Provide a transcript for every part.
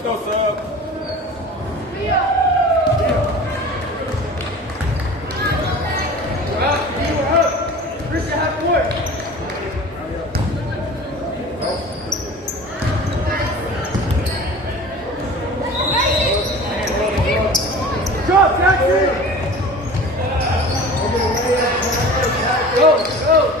Let's go, sub. Christian, half court. Drop, Jackson! Go, go!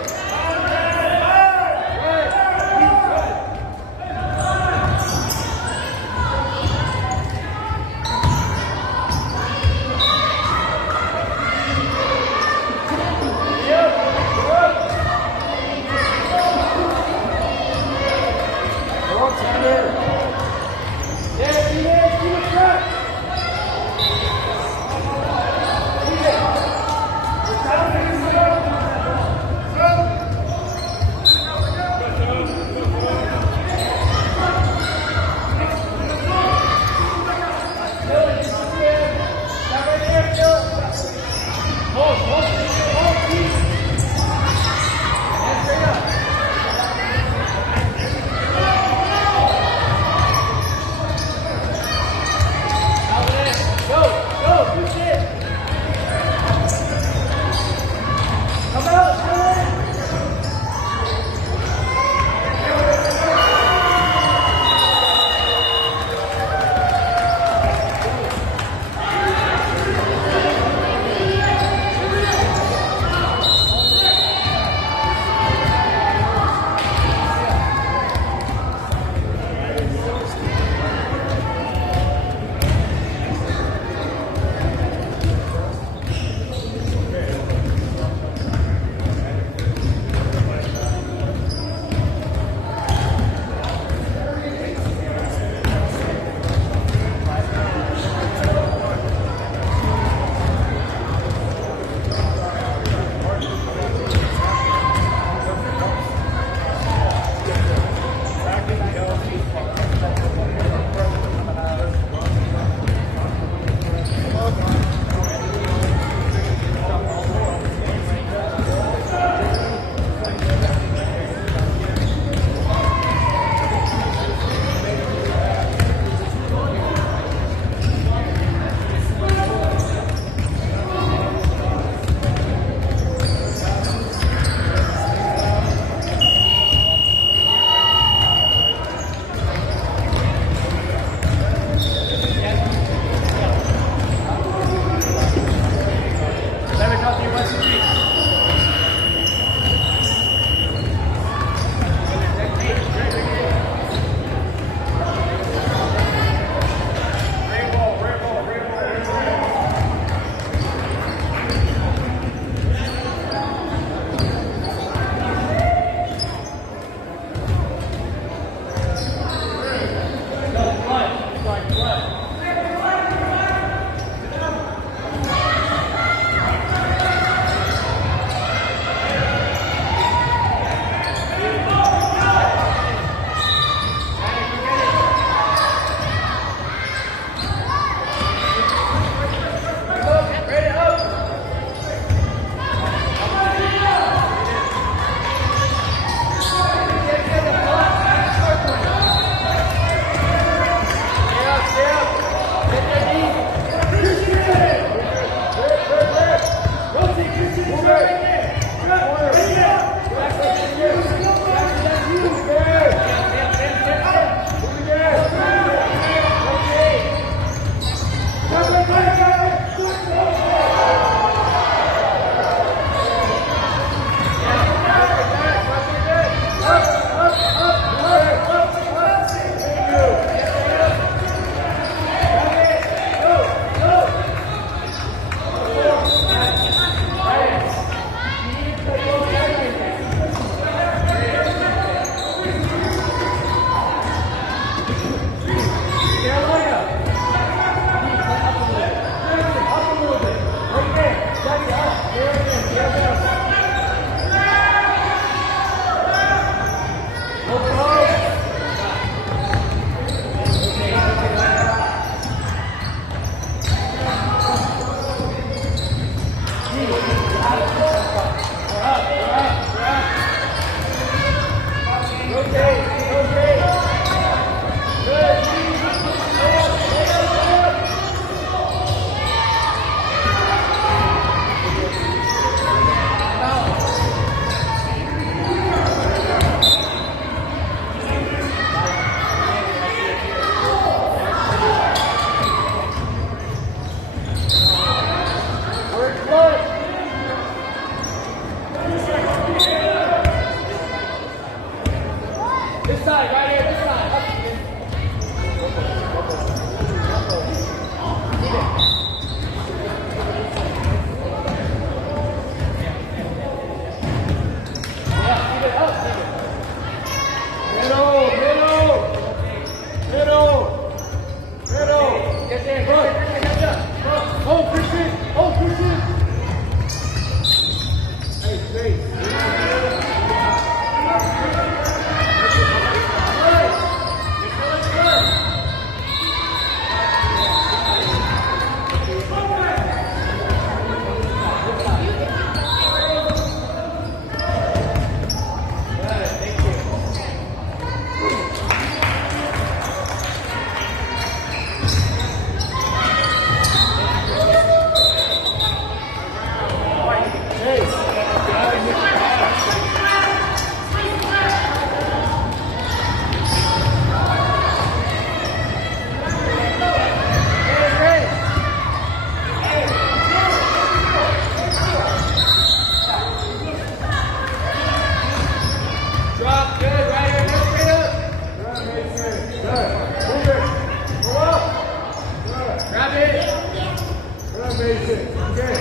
rotation. Okay.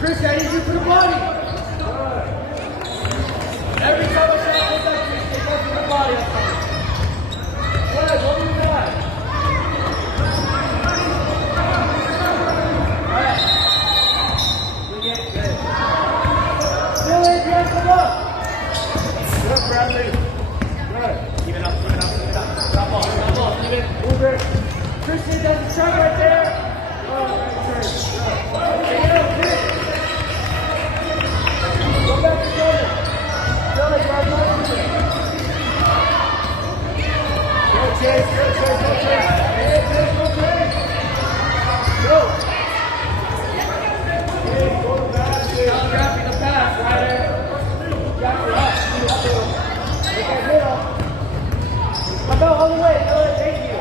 Chris, I need you for the body. Every time I shot, look like this. Go for the body. Good, what do you got? Alright. Bring it, good. Still in, Chris, come up. Good, Bradley. Good. Keep it up, keep it up, keep it up. Drop off, keep it. Move it. Christian does the shot right there. Oh, right turn. Take it up, hit it. Go back to Jordan. Jordan, grab one of it. Go Chase, go Chase, go Chase. Hey, Chase, go Chase. Go. Hey, go to basket. Now dropping the pass, Ryder. Drop it up. Make that middle. Come out all the way. Thank you.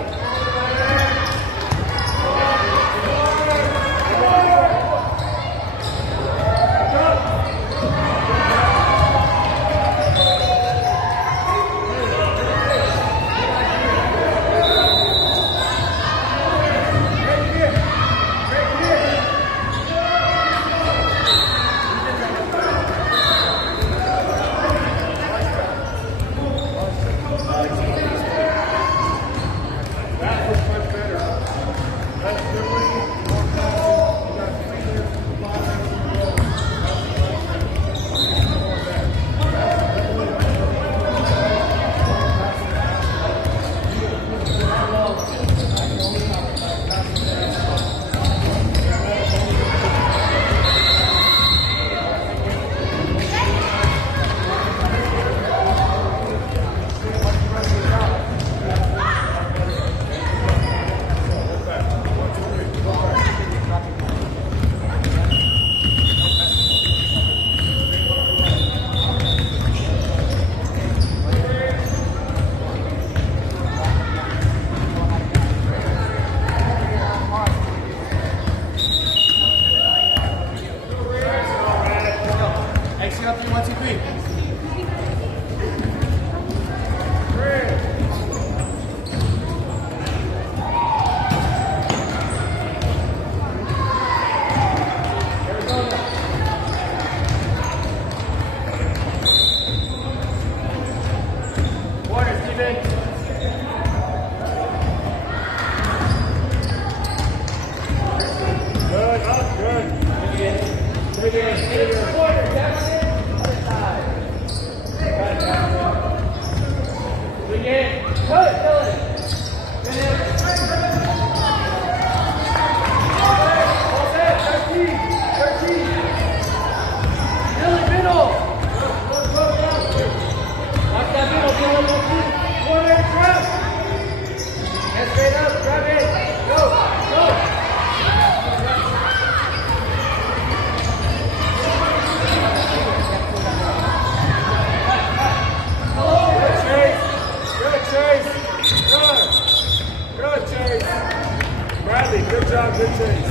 Good job, good chase.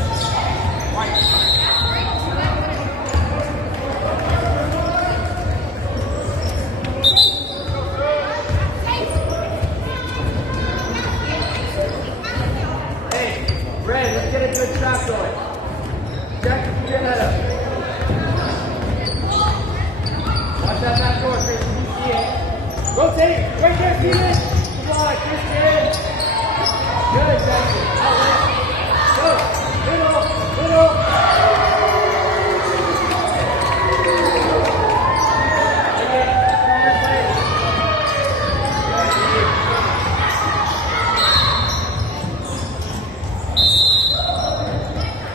Hey, Red, let's get a good shot going. Jack, keep your head up. Watch that back door, Chris. You see it. Rotate. Right there, Steven. Come on, Christian. Good, Jackson. Outlet. Go. Middle. Middle.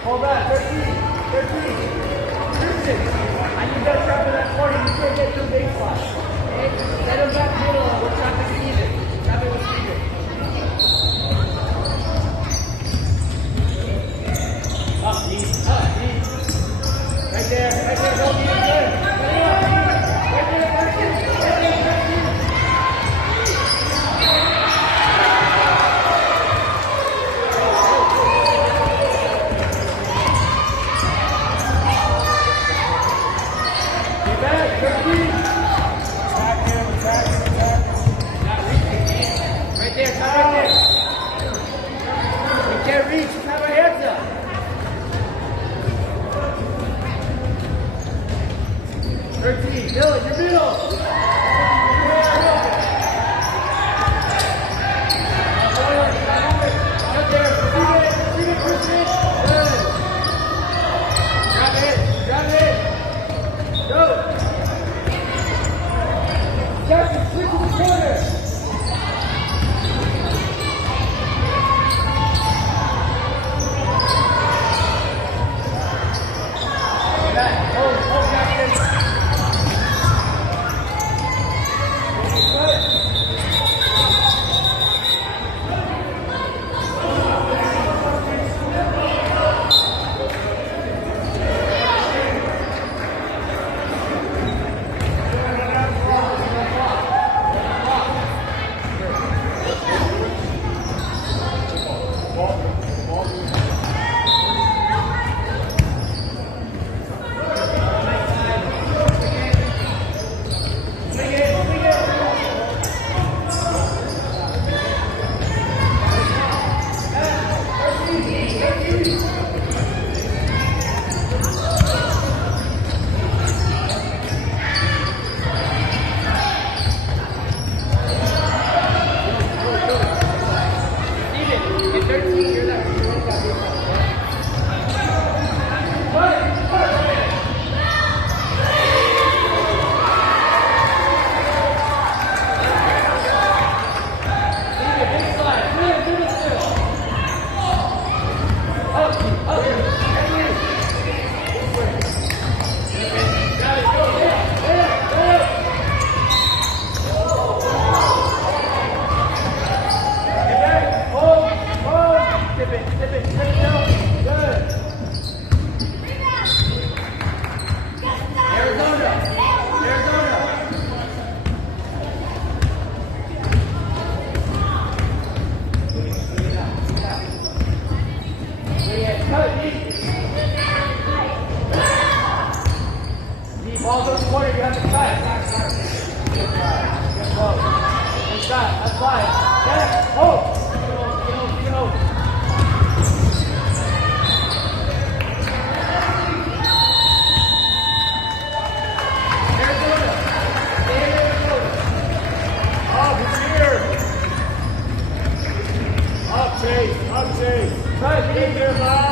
Hold on, 13. Christian, I need that trap in that corner. You can't get through baseline. Okay? Set him back middle and we'll try to see it. Good. Arizona. Arizona. Balls over the corner, you have to cut. Good go. Good shot. That's fine. Get it. Hold. Get hold. Arizona. Stay in Arizona. Up here. Up, Chase. Up, Chase. Try to Get there, man.